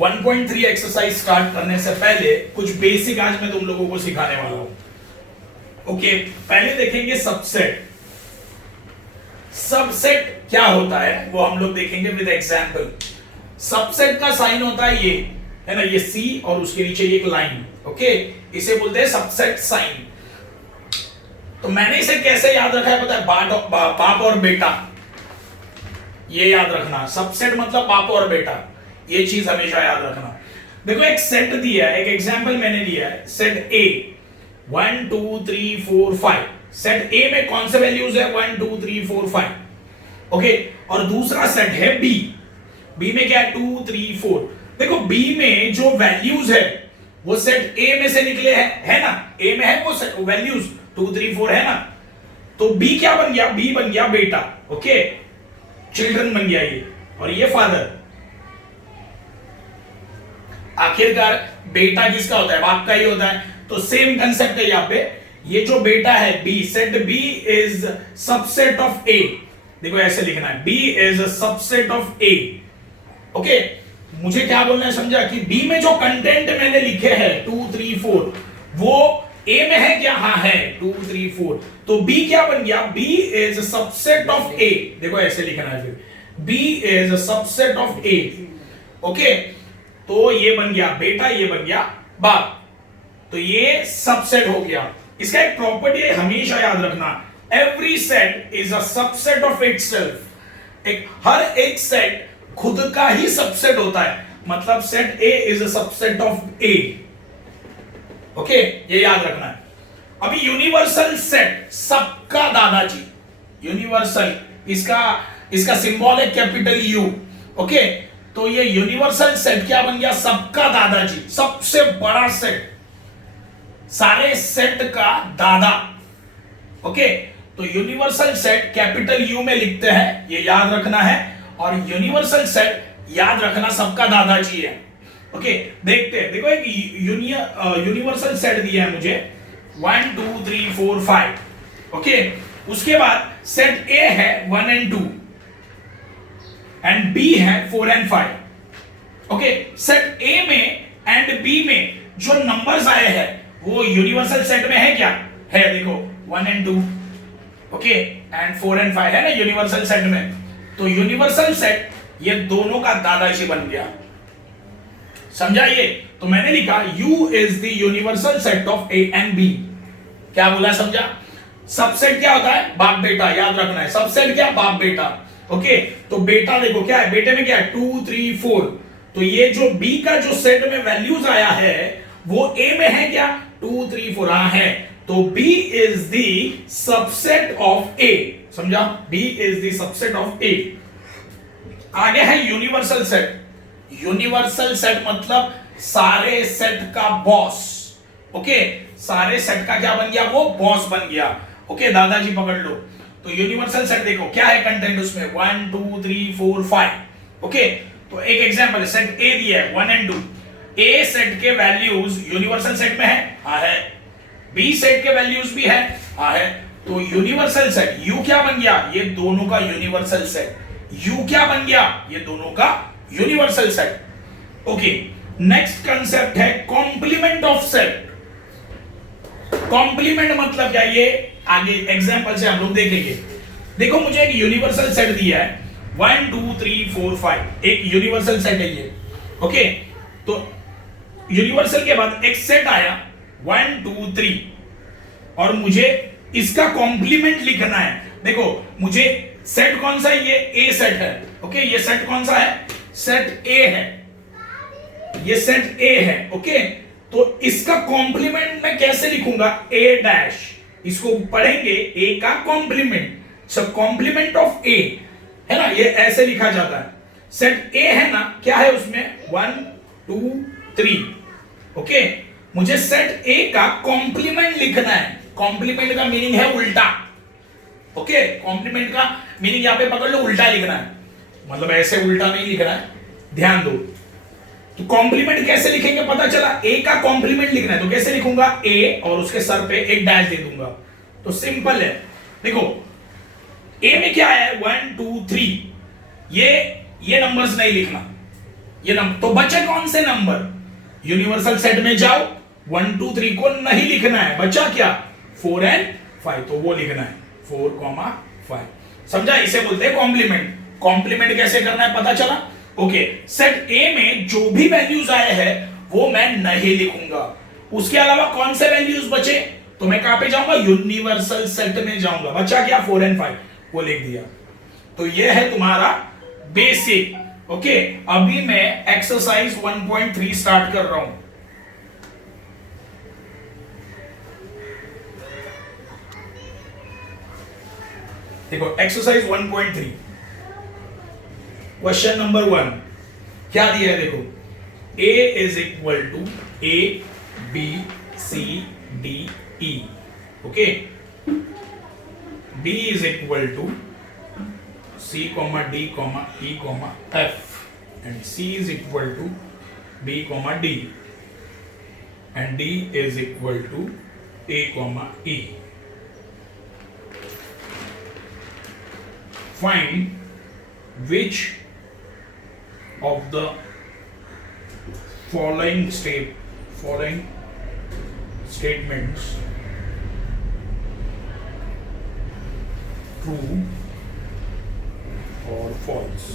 1.3 exercise start करने से पहले कुछ बेसिक आज मैं तुम लोगों को सिखाने वाला हूं। ओके, पहले देखेंगे सबसेट। सबसेट क्या होता है वो हम लोग देखेंगे विद एग्जांपल। सबसेट का साइन होता है ये, है ना, ये सी और उसके नीचे एक लाइन। ओके, इसे बोलते हैं सबसेट साइन। तो मैंने इसे कैसे याद रखा है पता है? बाप और बेटा, ये याद रखना। सबसेट मतलब बाप और बेटा, ये चीज हमेशा याद रखना। देखो एक सेट दिया है, एक एग्जांपल मैंने दिया है, सेट ए 1 2 3 4 5। सेट ए में कौन से वैल्यूज है? 1 2 3 4 5। ओके, और दूसरा सेट है बी। बी में क्या है? 2 3 4। देखो बी में जो वैल्यूज है वो सेट ए में से निकले हैं, है ना? ए में है वो वैल्यूज 2 3 4, है ना? तो बी क्या बन गया? बी बन गया बेटा। ओके, चिल्ड्रन बन गया ये, और ये फादर। आखिरकार बेटा किसका होता है? बाप का ही होता है। तो सेम कंसेप्ट है यहाँ पे। ये जो बेटा है B, set B is subset of A. देखो ऐसे लिखना है, B is a subset of A. Okay, मुझे क्या बोलना है समझा? कि बी में जो कंटेंट मैंने लिखे हैं 2 3 4 वो ए में है क्या? हाँ है, 2 3 4। तो बी क्या बन गया? B is a subset of A. देखो ऐसे लिखना है फिर, B is a subset of A. Okay, तो ये बन गया बेटा, ये बन गया बाप। तो ये सबसेट हो गया। इसका एक प्रॉपर्टी हमेशा याद रखना, every set is a subset of itself. हर एक सेट खुद का ही सबसेट होता है। मतलब set A is a subset of A. Okay, ये याद रखना है। अभी यूनिवर्सल सेट, सबका दादाजी। यूनिवर्सल, इसका सिंबल है कैपिटल यू। ओके, तो ये यूनिवर्सल सेट क्या बन गया? सबका दादाजी, सबसे बड़ा सेट, सारे सेट का दादा। ओके, तो यूनिवर्सल सेट कैपिटल यू में लिखते हैं, ये याद रखना है। और यूनिवर्सल सेट याद रखना सबका दादाजी है। ओके, देखते हैं। देखो एक यूनिवर्सल सेट दिया है मुझे 1 2 3 4 5। ओके, उसके बाद सेट ए है 1 and 2 एंड बी है 4 and 5। ओके, सेट ए में एंड बी में जो नंबर्स आए हैं वो यूनिवर्सल सेट में है क्या? है, देखो 1 and 2। ओके, एंड 4 and 5 है ना यूनिवर्सल सेट में। तो यूनिवर्सल सेट ये दोनों का दादाजी बन गया। समझा ये? तो मैंने लिखा U is the universal set of A and B। क्या बोला? समझा? सबसेट क्या होता है? बाप बेटा, याद रखना है। सबसेट क्या? बाप बेटा। ओके, तो बेटा देखो क्या है, बेटे में क्या है? 2 3 4। तो ये जो B का जो सेट में वैल्यूज आया है वो A में है क्या? 2 3 4। हाँ है। तो B is the subset of A। समझा? B is the subset of A। आगे है यूनिवर्सल सेट। यूनिवर्सल सेट मतलब सारे सेट का बॉस। ओके, सारे सेट का क्या बन गया? वो बॉस बन गया। ओके, दादाजी पकड़ लो। तो यूनिवर्सल सेट देखो क्या है कंटेंट उसमें 1 2 3 4 5। ओके, तो एक एग्जांपल है, सेट ए दिया है 1 and 2। ए सेट के वैल्यूज यूनिवर्सल सेट में है? हाँ है। बी सेट के वैल्यूज भी है? हाँ है। तो यूनिवर्सल सेट यू क्या बन गया? ये दोनों का यूनिवर्सल सेट। यू क्या बन गया? ये दोनों का universal set. Okay, next concept है कॉम्प्लीमेंट ऑफ सेट। कॉम्प्लीमेंट मतलब क्या? ये आगे एग्जांपल से हम लोग देखेंगे। देखो मुझे एक यूनिवर्सल सेट दिया है 1 2 3 4 5। एक यूनिवर्सल सेट है ये। ओके, तो यूनिवर्सल के बाद एक सेट आया 1 2 3 और मुझे इसका कॉम्प्लीमेंट लिखना है। देखो मुझे सेट कौन सा है? ये ए सेट है। ओके, ये सेट कौन सा है? सेट ए है। ये सेट ए है। ओके, तो इसका कॉम्प्लीमेंट मैं कैसे लिखूंगा? ए डैश। इसको पढ़ेंगे ए का कॉम्प्लीमेंट, सब कॉम्प्लीमेंट ऑफ ए, है ना? ये ऐसे लिखा जाता है। सेट ए है ना, क्या है उसमें? 1 2 3। ओके, मुझे सेट ए का कॉम्प्लीमेंट लिखना है। कॉम्प्लीमेंट का मीनिंग है उल्टा। ओके, कॉम्प्लीमेंट का मीनिंग यहां पे पकड़ लो, उल्टा लिखना है। मतलब ऐसे उल्टा नहीं लिखना है, ध्यान दो। तो कॉम्प्लीमेंट कैसे लिखेंगे पता चला? ए का कॉम्प्लीमेंट लिखना है तो कैसे लिखूंगा? ए और उसके सर पे एक डैश दे दूंगा। तो सिंपल है। देखो ए में क्या है? 1 2 3। ये नंबर्स नहीं लिखना। ये नंबर, तो बचे कौन से नंबर? यूनिवर्सल सेट में जाओ, 1 2 3 को नहीं लिखना है, बचा क्या? 4 एंड 5, तो वो लिखना है 4, 5। समझा? इसे बोलते हैं कॉम्प्लीमेंट। कॉम्प्लीमेंट कैसे करना है पता चला? ओके, सेट ए में जो भी वैल्यूज आए हैं वो मैं नहीं लिखूंगा, उसके अलावा कौन से वैल्यूज बचे तो मैं कहां पे जाऊंगा? यूनिवर्सल सेट में जाऊंगा। बचा क्या? 4 एंड 5, वो लिख दिया। तो ये है तुम्हारा बेसिक। ओके, अभी मैं एक्सरसाइज 1.3 स्टार्ट कर रहा हूं। देखो एक्सरसाइज 1.3 क्वेश्चन नंबर 1 क्या दिया है? देखो, a is equal to a b c d e, okay, b is equal to c, d, e, f, and c is equal to b, d, and d is equal to a, e. Find which of the following statements true और false।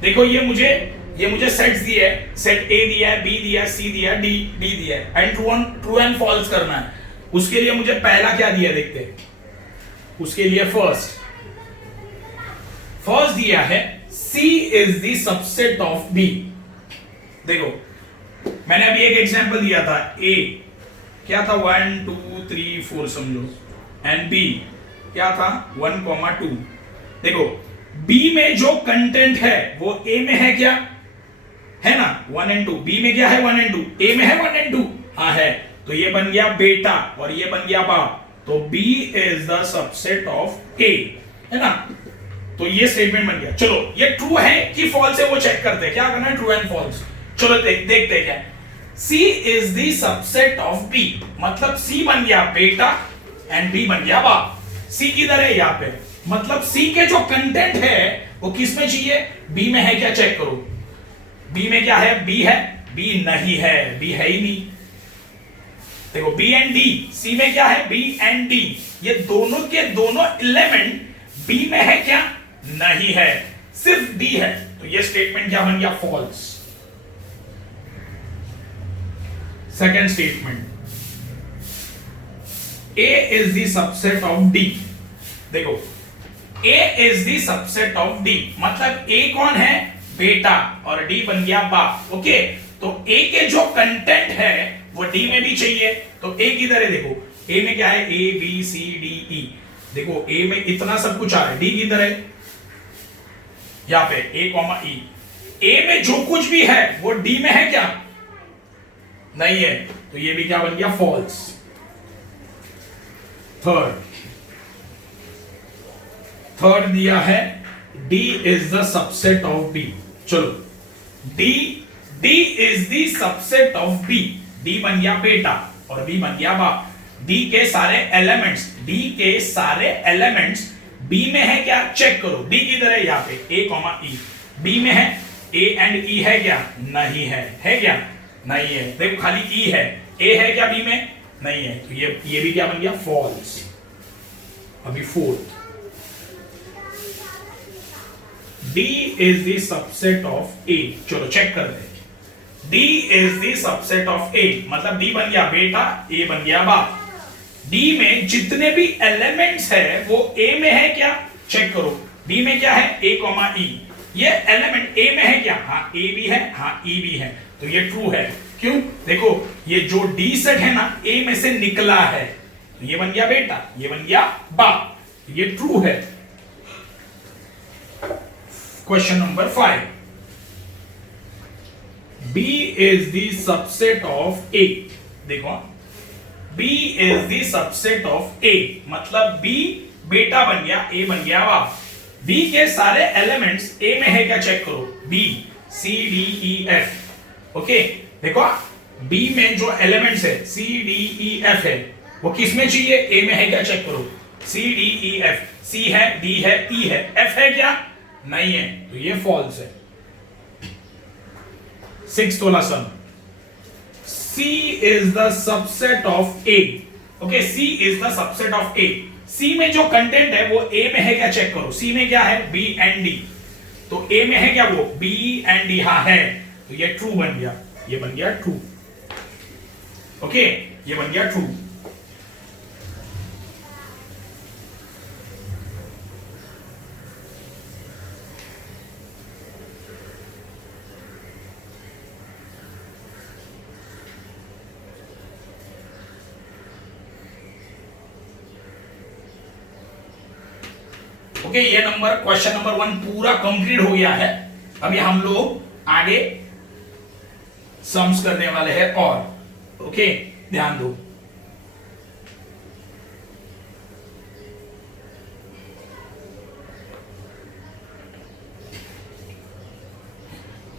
देखो ये मुझे sets दिए है, set ए दिया है, B दिया है, सी दिया है, डी दिया है, एंड ट्रू एंड फॉल्स करना है। उसके लिए मुझे पहला क्या दिया देखते हैं। उसके लिए फर्स्ट दिया है C is the subset of B। देखो मैंने अभी एक एग्जांपल दिया था, A क्या था 1 2 3 4 समझो, एंड B क्या था 1, 2। देखो B में जो कंटेंट है वो A में है क्या? है ना, 1 एंड 2। B में क्या है? 1 एंड 2। A में है 1 एंड 2? हाँ है। तो ये बन गया बेटा और ये बन गया बाप। तो B is the subset of A, है ना। तो ये स्टेटमेंट बन गया। चलो ये ट्रू है कि फॉल्स है वो चेक करते हैं। क्या करना है? True and false. चलो देखते हैं क्या। C is the subset of B, मतलब C बन गया बेटा एंड B बन गया बाप। C किधर है? यहाँ पे। मतलब C के जो कंटेंट है वो किस में चाहिए? B में है क्या? चेक करो। B में क्या है? B है? B नहीं है, B है ही नहीं। देखो B एंड D, C में क्या है? B एंड D, ये दोनों के दोनों एलिमेंट B में है क्या? नहीं है, सिर्फ D है। तो ये स्टेटमेंट क्या बन गया? False. Second statement, A is the subset of D। देखो A is the subset of D, मतलब A कौन है? बेटा, और D बन गया बाप। ओके, तो A के जो कंटेंट है वो D में भी चाहिए। तो A किधर है? देखो A में क्या है? A B C D E। देखो A में इतना सब कुछ आ रहा है, D किधर है? यहाँ पे A, E। A में जो कुछ भी है वो D में है क्या? नहीं है, तो ये भी क्या बन गया? फॉल्स। थर्ड दिया है D is the subset of B। चलो D is the subset of B। D बन गया बेटा और B बन गया बाप। D के सारे एलिमेंट्स B में है क्या? चेक करो। D किधर है? यहाँ पे A, E। B में है? A एंड E है क्या? नहीं है। है क्या? नहीं है। देखो खाली E है, A है क्या B में? नहीं है। तो ये भी क्या बन गया? फॉल्स। अभी fourth, D is the subset of A। चलो चेक कर रहे हैं। D is the subset of A, मतलब D बन गया बेटा, A बन गया बाप। D में जितने भी एलिमेंट्स है वो A में है क्या? चेक करो। D में क्या है? A, E। ये एलिमेंट A में है क्या? हाँ A भी है, हाँ E भी है। तो ये ट्रू है। क्यों? देखो ये जो D सेट है ना, A में से निकला है। तो ये बन गया बेटा, ये बन गया बाप, ये ट्रू है। Question number 5, B is the subset of A। देखो B is the subset of A, मतलब B बेटा बन गया, A बन गया बाप। B के सारे एलिमेंट्स A में है क्या? चेक करो। B C D E F। Okay, देखो B में जो एलिमेंट्स है C D E F है, वो किस में चाहिए? A में है क्या? चेक करो। C D E F, C है, D है, E है, F है क्या? नहीं है, तो ये फॉल्स है। 6 तोला सन। C is the subset of A। Okay, C is the subset of A। C में जो कंटेंट है वो A में है क्या चेक करो। C में क्या है? B and D। तो A में है क्या? वो B and D। हाँ है, तो ये ट्रू बन गया, ये बन गया ट्रू। ओके, ये बन गया ट्रू। ओके, ये नंबर क्वेश्चन नंबर 1 पूरा कंप्लीट हो गया है। अभी हम लोग आगे सम्स करने वाले हैं और ओके, ध्यान दो।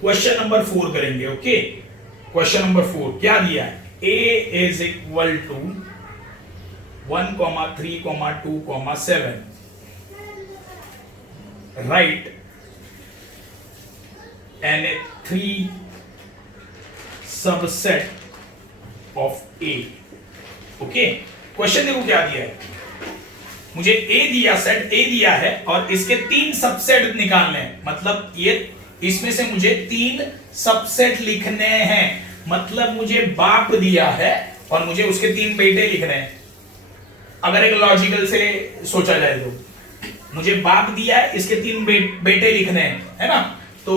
क्वेश्चन नंबर 4 करेंगे। ओके, क्वेश्चन नंबर 4 क्या दिया है? A is equal to 1,3,2,7। write any 3 subset of A। Okay, question देखो क्या दिया है। मुझे A दिया, सेट A दिया है और इसके 3 सबसेट निकालने हैं। मतलब ये इसमें से मुझे 3 सबसेट लिखने हैं। मतलब मुझे बाप दिया है और मुझे उसके 3 बेटे लिखने हैं। अगर एक लॉजिकल से सोचा जाए तो मुझे बाप दिया है, इसके 3 बेटे लिखने हैं, है ना। तो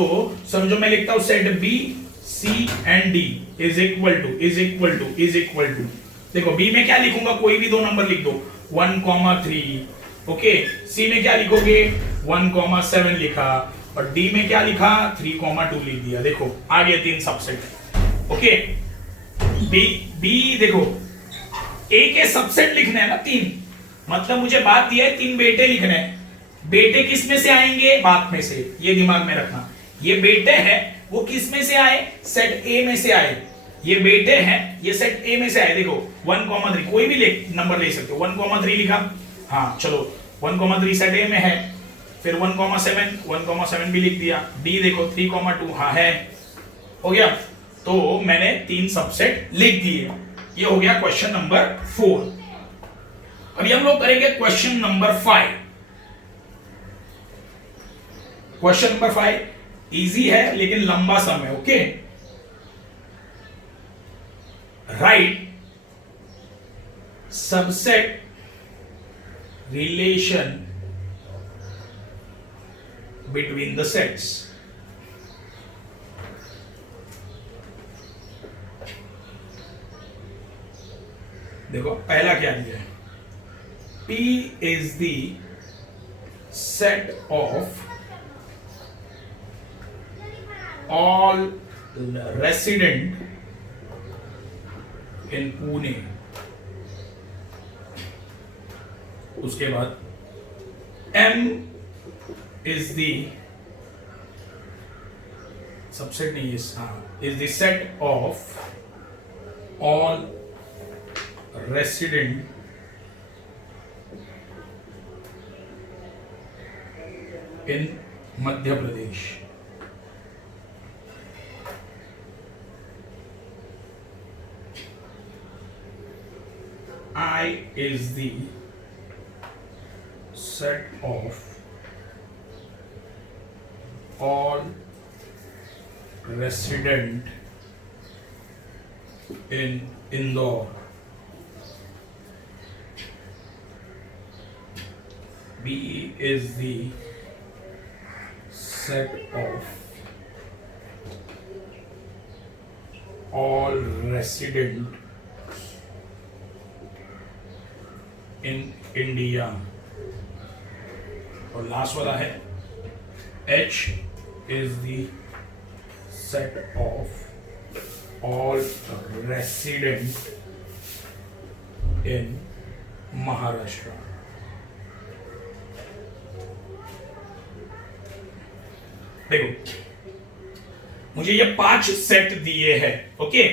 समझो मैं लिखता हूं set B, C and D is equal to. देखो B में क्या लिखूंगा? कोई भी 2 नंबर लिख दो, 1,3। ओके, C में क्या लिखोगे? 1,7 लिखा और D में क्या लिखा? 3,2 लिख दिया। देखो आ गया 3 सबसेट। ओके, B देखो A के सबसेट लिखने हैं ना 3। मतलब मुझे बात दिया है 3 बेटे लिखने हैं। बेटे किस में से आएंगे? बाप में से। ये दिमाग में रखना। ये बेटे हैं वो किस में से आए? सेट A में से आए। ये बेटे हैं, ये सेट A में से आए। देखो 1,3 कोई भी नंबर ले सकते हो। 1,3 लिखा, हाँ चलो 1,3 सेट A में है। फिर 1,7 भी लिख दिया। D देखो 3,2 हाँ है, हो गया। तो मैंने 3 सबसेट लिख दिए। ये हो गया क्वेश्चन नंबर 4। अभी हम लोग करेंगे question number 5। Question number 5 easy है लेकिन लंबा सम है। Okay, right subset relation between the sets. देखो पहला क्या दिया है? P is the set of all resident in Pune। उसके बाद M is the सबसेट नहीं है, हाँ, is the set of all resident in Madhya Pradesh. I is the set of all resident in Indore। B is the set of all resident in India। और last वाला है H is the set of all resident in Maharashtra। देखो मुझे ये 5 set दिए हैं। Okay,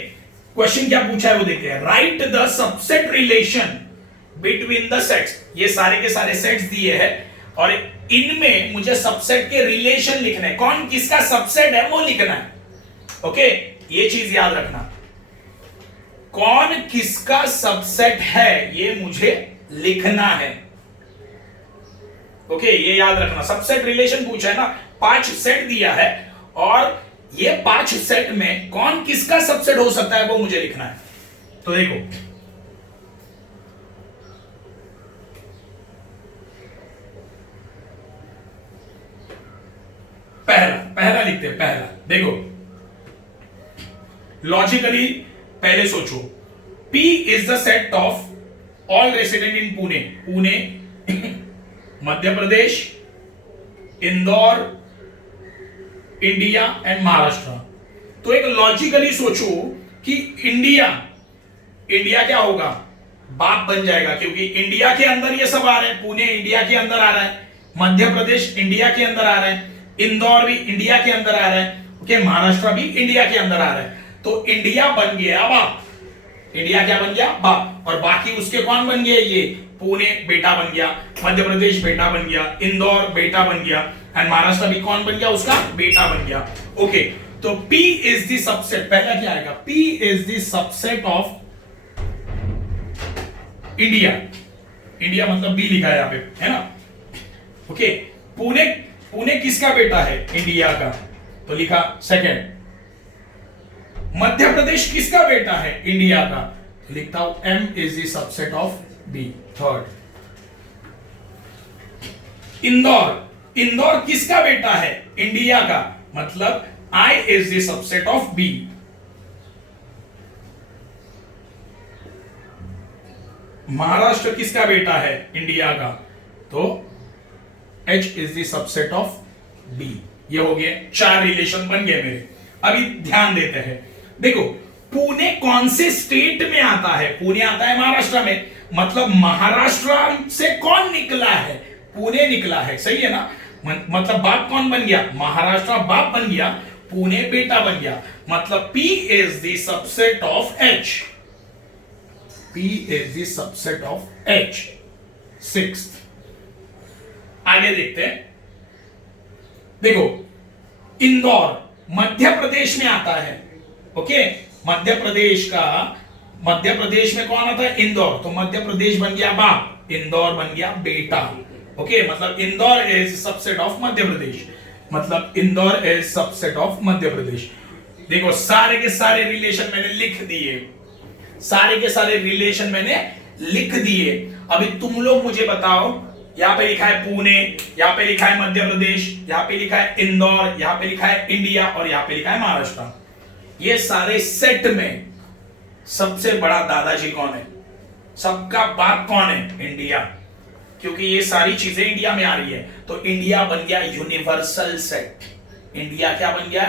question क्या पूछा है वो देखते हैं। Right the subset relation between the sets. ये सारे के सारे सेट्स दिए हैं और इनमें मुझे सबसेट के रिलेशन लिखने हैं। कौन किसका सबसेट है वो लिखना है। ओके, ये चीज याद रखना, कौन किसका सबसेट है ये मुझे लिखना है। ओके, ये याद रखना, सबसेट रिलेशन पूछा है ना, 5 सेट दिया है और ये 5 सेट में कौन किसका सबसेट हो सकता है वो मुझे लिखना है। तो देखो, पहला लिखते हैं। पहला देखो, लॉजिकली पहले सोचो, P is the set of all resident in Pune. Pune Madhya Pradesh, Indore, India and Maharashtra. तो एक लॉजिकली सोचो कि इंडिया क्या होगा, बाप बन जाएगा, क्योंकि इंडिया के अंदर ये सब आ रहे हैं। पुणे इंडिया के अंदर आ रहा है, मध्य प्रदेश इंडिया के अंदर आ रहा है, इंदौर भी इंडिया के अंदर आ रहा है, ओके, महाराष्ट्र भी इंडिया के अंदर आ रहा है। तो इंडिया बन गया बाप, इंडिया क्या बन गया, बाप, और बाकी उसके कौन बन गए, ये पुणे बेटा बन गया, मध्य प्रदेश बेटा बन गया, इंदौर बेटा बन गया, एंड महाराष्ट्र भी कौन बन गया, उसका बेटा बन गया। ओके, तो P इज द सबसेट, पहला क्या आएगा, P is the subset of India. India मतलब B लिखा है यहां पे, है ना। ओके, पुणे किसका बेटा है, इंडिया का, तो लिखा सेकंड। मध्य प्रदेश किसका बेटा है, इंडिया का, तो लिखता हूं M is the subset of B, third. Indore किसका बेटा है, इंडिया का, मतलब I is the subset of B। Maharashtra किसका बेटा है, इंडिया का, तो H is the subset of B। ये हो गए 4 रिलेशन बन गए मेरे। अभी ध्यान देते हैं, देखो पुणे कौन से स्टेट में आता है, पुणे आता है महाराष्ट्र में, मतलब महाराष्ट्र से कौन निकला है, पुणे निकला है, सही है ना। मतलब बाप कौन बन गया, महाराष्ट्र बाप बन गया, पुणे बेटा बन गया, मतलब P is the subset of H। P is the subset of H, 6th। आगे देखते हैं, देखो इंदौर मध्य प्रदेश में आता है, ओके, मध्य प्रदेश में कौन आता है, इंदौर, तो मध्य प्रदेश बन गया बाप, इंदौर बन गया बेटा। ओके, मतलब Indore is subset of Madhya Pradesh, मतलब Indore is subset of Madhya Pradesh. देखो सारे के सारे रिलेशन मैंने लिख दिए, सारे के सारे रिलेशन मैंने लिख दिए। अभी तुम लोग मुझे बताओ, यहां पे लिखा है पुणे, यहां पे लिखा है मध्य प्रदेश, यहां पे लिखा है इंदौर, यहां पे लिखा है इंडिया और यहां पे लिखा है महाराष्ट्र। ये सारे सेट में सबसे बड़ा दादाजी कौन है, सबका बाप कौन है, इंडिया, क्योंकि ये सारी चीजें इंडिया में आ रही है। तो इंडिया बन गया यूनिवर्सल सेट। इंडिया क्या बन गया,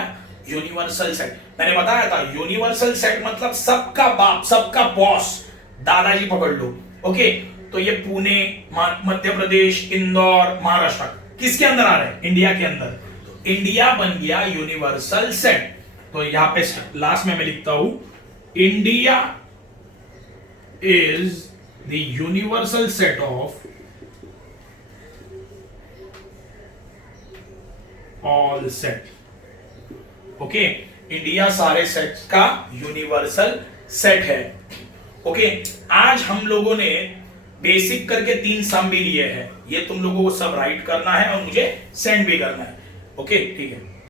यूनिवर्सल सेट। मैंने बताया था यूनिवर्सल सेट मतलब सबका बाप, सबका बॉस, दादाजी पकड़ लो। ओके, तो ये पुणे, मध्य प्रदेश, इंदौर, महाराष्ट्र किसके अंदर आ रहे हैं, इंडिया के अंदर। तो इंडिया बन गया यूनिवर्सल सेट। तो यहां पे लास्ट में मैं लिखता हूं, India is the universal set of all set. Okay, India सारे सेट्स का यूनिवर्सल सेट है। ओके, आज हम लोगों ने बेसिक करके 3 सम भी लिए हैं, ये तुम लोगों को सब राइट करना है और मुझे सेंड भी करना है। ओके, ठीक है।